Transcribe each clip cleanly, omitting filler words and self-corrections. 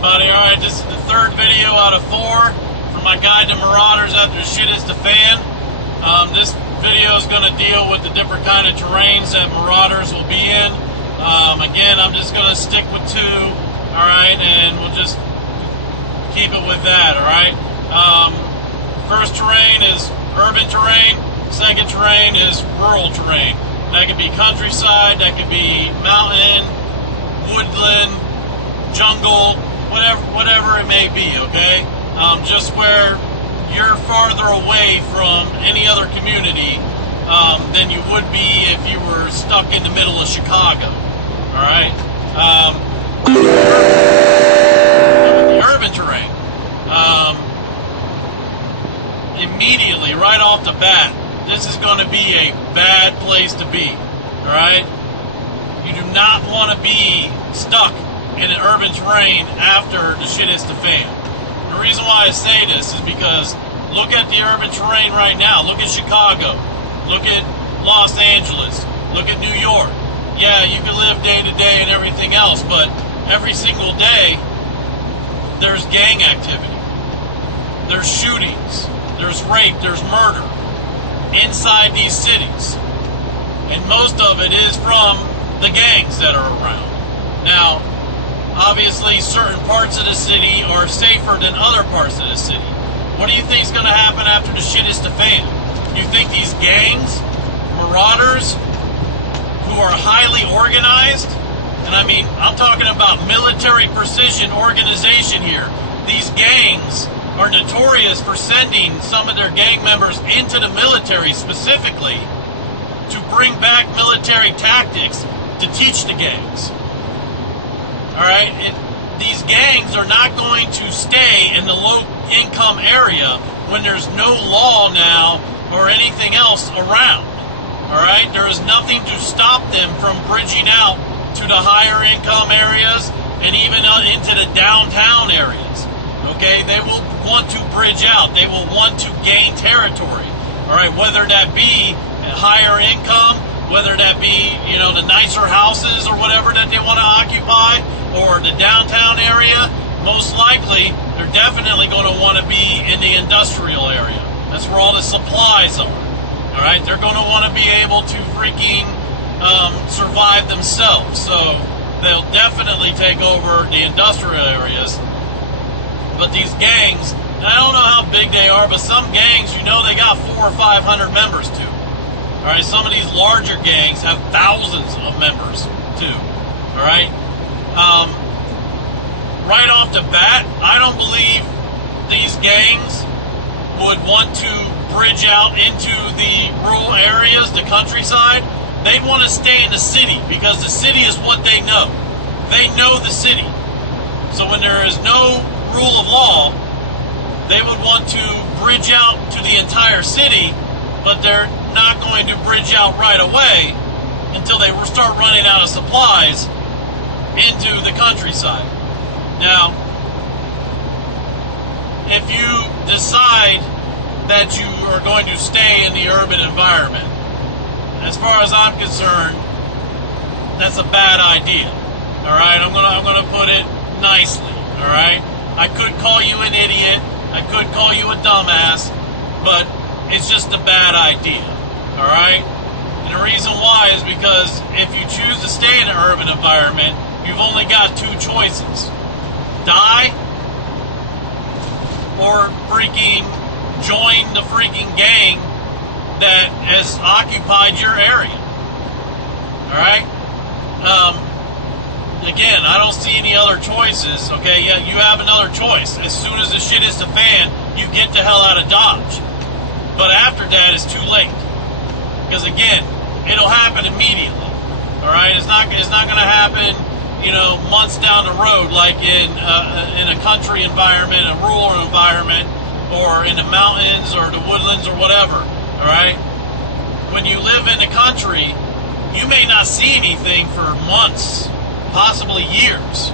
everybody. Alright, this is the third video out of 4 for my guide to marauders after the shit hits the fan. This video is going to deal with the different kind of terrains that marauders will be in. Again, I'm just going to stick with 2, alright, and we'll just keep it with that, alright? First terrain is urban terrain. Second terrain is rural terrain. That could be countryside, that could be mountain, woodland, jungle, whatever it may be, okay? Just where you're farther away from any other community than you would be if you were stuck in the middle of Chicago, alright? The urban terrain, immediately, right off the bat, this is going to be a bad place to be, alright? You do not want to be stuck in an urban terrain after the shit hits the fan. The reason why I say this is because look at the urban terrain right now. Look at Chicago. Look at Los Angeles. Look at New York. Yeah, you can live day to day and everything else, but every single day there's gang activity. There's shootings. There's rape. There's murder inside these cities. And most of it is from the gangs that are around. Now, obviously, certain parts of the city are safer than other parts of the city. What do you think is going to happen after the shit hits the fan? You think these gangs, marauders, who are highly organized, and I mean, I'm talking about military precision organization here. These gangs are notorious for sending some of their gang members into the military specifically to bring back military tactics to teach the gangs. Alright, these gangs are not going to stay in the low-income area when there's no law now or anything else around. Alright, there is nothing to stop them from bridging out to the higher-income areas and even into the downtown areas. Okay, they will want to bridge out. They will want to gain territory. Alright, whether that be higher income, whether that be, you know, the nicer houses or whatever that they want to occupy, or the downtown area, most likely they're definitely going to want to be in the industrial area. That's where all the supplies are. Alright, they're going to want to be able to freaking survive themselves. So they'll definitely take over the industrial areas. But these gangs, and I don't know how big they are, but some gangs, you know, they got 400 or 500 members too. Alright, some of these larger gangs have thousands of members too. Alright? Right off the bat, I don't believe these gangs would want to bridge out into the rural areas, the countryside. They'd want to stay in the city because the city is what they know. They know the city. So when there is no rule of law, they would want to bridge out to the entire city, but they're not going to bridge out right away until they start running out of supplies into the countryside. Now, if you decide that you are going to stay in the urban environment, as far as I'm concerned, that's a bad idea. Alright, I'm gonna put it nicely, alright? I could call you an idiot, I could call you a dumbass, but it's just a bad idea, alright? And the reason why is because if you choose to stay in an urban environment, you've only got 2 choices. Die, or freaking join the freaking gang that has occupied your area, alright? Again, I don't see any other choices, okay? Yeah, you have another choice. As soon as the shit hits the fan, you get the hell out of Dodge. But after that, it's too late. Because again, it'll happen immediately. Alright? It's not going to happen, you know, months down the road like in a country environment, a rural environment, or in the mountains or the woodlands or whatever. Alright? When you live in the country, you may not see anything for months, possibly years.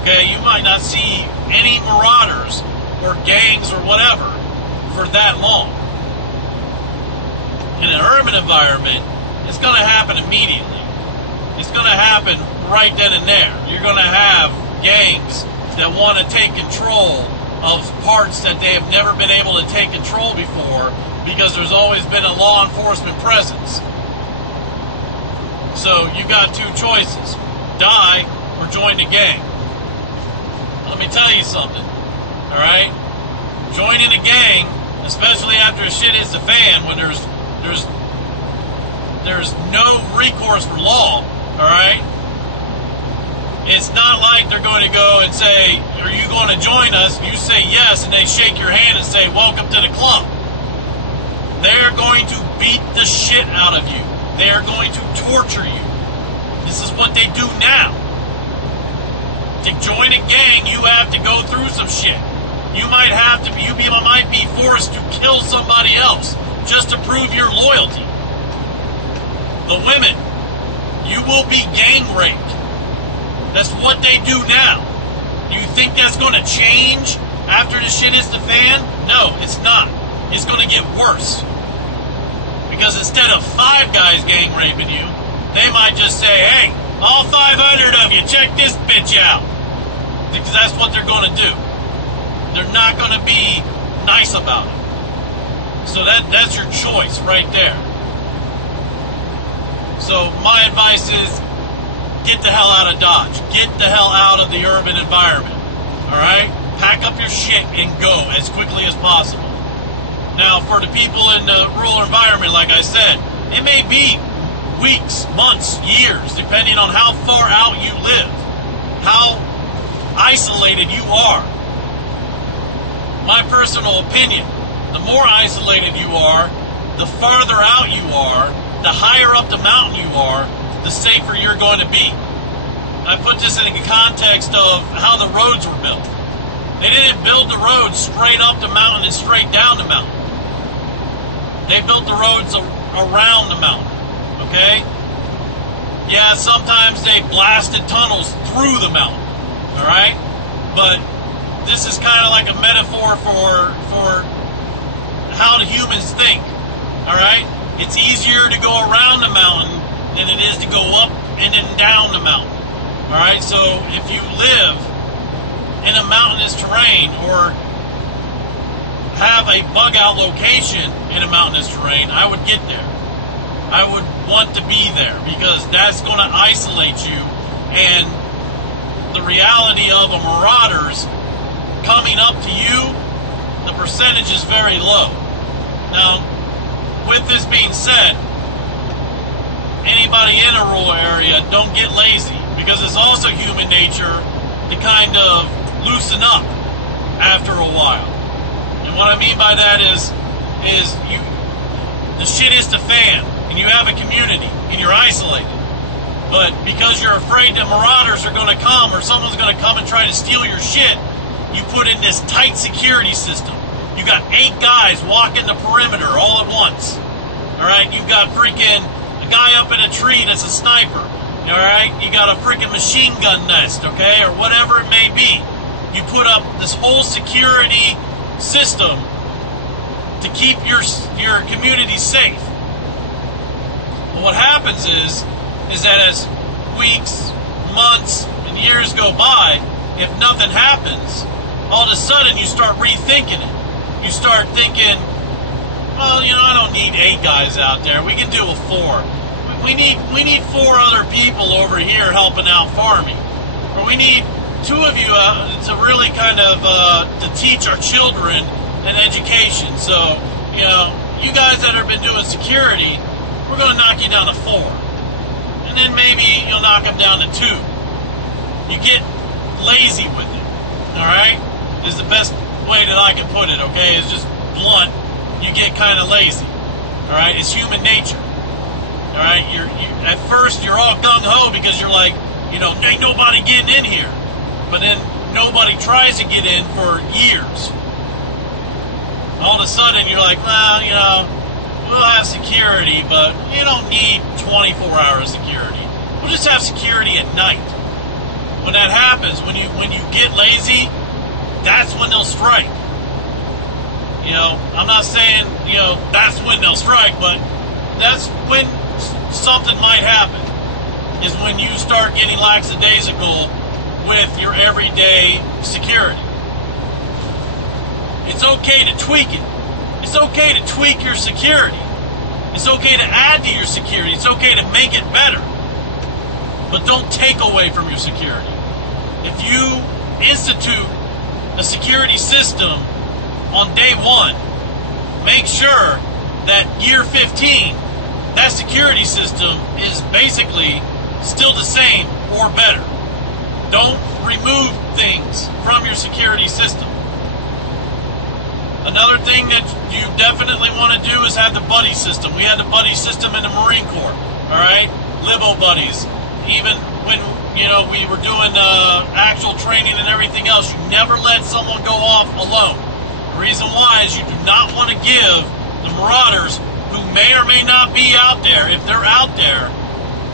Okay, you might not see any marauders or gangs or whatever for that long. In an urban environment, it's going to happen immediately. It's going to happen right then and there. You're going to have gangs that want to take control of parts that they have never been able to take control before because there's always been a law enforcement presence. So you got two choices: die or join the gang. Let me tell you something, all right? Joining a gang, especially after shit hits the fan, when there's no recourse for law, all right? It's not like they're going to go and say, "Are you going to join us?" You say yes, and they shake your hand and say, "Welcome to the club." They're going to beat the shit out of you. They are going to torture you. This is what they do now. To join a gang, you have to go through some shit. You might be forced to kill somebody else just to prove your loyalty. The women, you will be gang raped. That's what they do now. You think that's going to change after the shit hits the fan? No, it's not. It's going to get worse. Because instead of 5 guys gang raping you, they might just say, "Hey, all 500 of you, check this bitch out." Because that's what they're going to do. They're not going to be nice about it. So that's your choice right there. So my advice is, get the hell out of Dodge. Get the hell out of the urban environment. Alright? Pack up your shit and go as quickly as possible. Now, for the people in the rural environment, like I said, it may be weeks, months, years, depending on how far out you live, how isolated you are. My personal opinion, the more isolated you are, the farther out you are, the higher up the mountain you are, the safer you're going to be. I put this in the context of how the roads were built. They didn't build the roads straight up the mountain and straight down the mountain. They built the roads around the mountain, okay? Yeah, sometimes they blasted tunnels through the mountain, all right? But this is kind of like a metaphor for how the humans think, all right? It's easier to go around the mountain than it is to go up and then down the mountain, all right? So if you live in a mountainous terrain or have a bug out location in a mountainous terrain, I would get there. I would want to be there because that's going to isolate you, and the reality of a marauders coming up to you, the percentage is very low. Now, with this being said, anybody in a rural area, don't get lazy, because it's also human nature to kind of loosen up after a while. And what I mean by that is the shit is the fan, and you have a community, and you're isolated. But because you're afraid that marauders are going to come, or someone's going to come and try to steal your shit, you put in this tight security system. You got 8 guys walking the perimeter all at once. Alright, you've got freaking a guy up in a tree that's a sniper. Alright, you got a freaking machine gun nest, okay, or whatever it may be. You put up this whole security system to keep your community safe. But what happens is that as weeks, months, and years go by, if nothing happens, all of a sudden you start rethinking it. You start thinking, well, I don't need 8 guys out there. We can do a 4. We need 4 other people over here helping out farming. Or we need 2 of you to really kind of to teach our children an education. So, you guys that have been doing security, we're going to knock you down to 4. And then maybe you'll knock them down to 2. You get lazy with it, all right? Is the best way that I can put it, okay? It's just blunt. You get kind of lazy, all right? It's human nature, all right? At first, you're all gung-ho because you're like, ain't nobody getting in here. But then nobody tries to get in for years. All of a sudden, you're like, well, we'll have security, but you don't need 24-hour security. We'll just have security at night. When that happens, when you get lazy, that's when they'll strike. I'm not saying, that's when they'll strike, but that's when something might happen, is when you start getting lackadaisical with your everyday security. It's okay to tweak it. It's okay to tweak your security. It's okay to add to your security. It's okay to make it better. But don't take away from your security. If you institute a security system on day one, make sure that year 15, that security system is basically still the same or better. Don't remove things from your security system. Another thing that you definitely want to do is have the buddy system. We had the buddy system in the Marine Corps, all right? Libo buddies. Even when, we were doing actual training and everything else, you never let someone go off alone. The reason why is you do not want to give the marauders, who may or may not be out there, if they're out there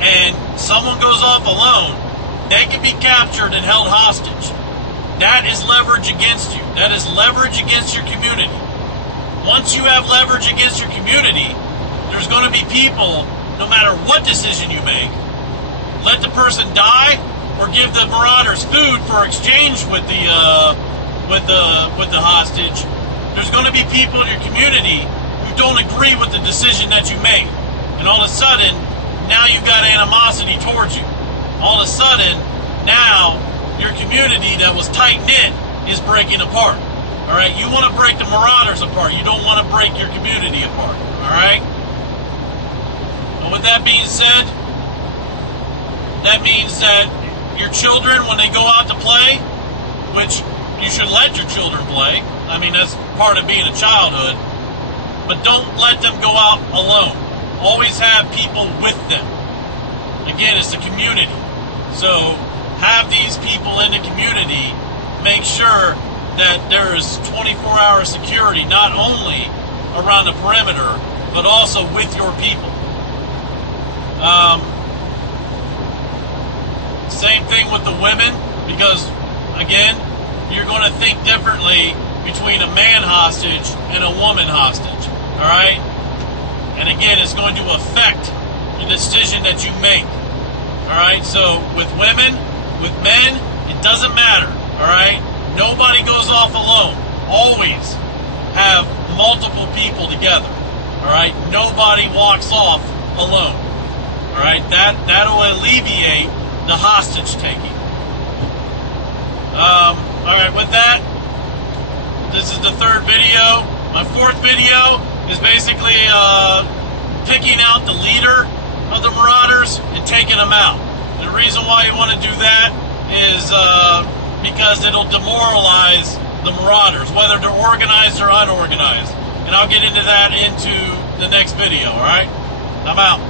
and someone goes off alone, they can be captured and held hostage. That is leverage against you. That is leverage against your community. Once you have leverage against your community, there's going to be people, no matter what decision you make, let the person die or give the marauders food for exchange with the hostage. There's going to be people in your community who don't agree with the decision that you made. And all of a sudden, now you've got animosity towards you. All of a sudden, now your community that was tight-knit is breaking apart. All right? You want to break the marauders apart. You don't want to break your community apart. All right? And with that being said, that means that your children, when they go out to play, which you should let your children play. I mean, that's part of being a childhood. But don't let them go out alone. Always have people with them. Again, it's the community. So have these people in the community make sure that there is 24-hour security, not only around the perimeter, but also with your people. Same thing with the women, because, again, you're going to think differently between a man hostage and a woman hostage, all right? And again, it's going to affect the decision that you make, all right? So with women, with men, it doesn't matter, all right? Nobody goes off alone. Always have multiple people together, all right? Nobody walks off alone, all right? That'll alleviate the hostage taking. All right, with that, this is the third video. My fourth video is basically picking out the leader of the marauders and taking them out. The reason why you want to do that is because it'll demoralize the marauders, whether they're organized or unorganized. And I'll get into that into the next video, all right? I'm out.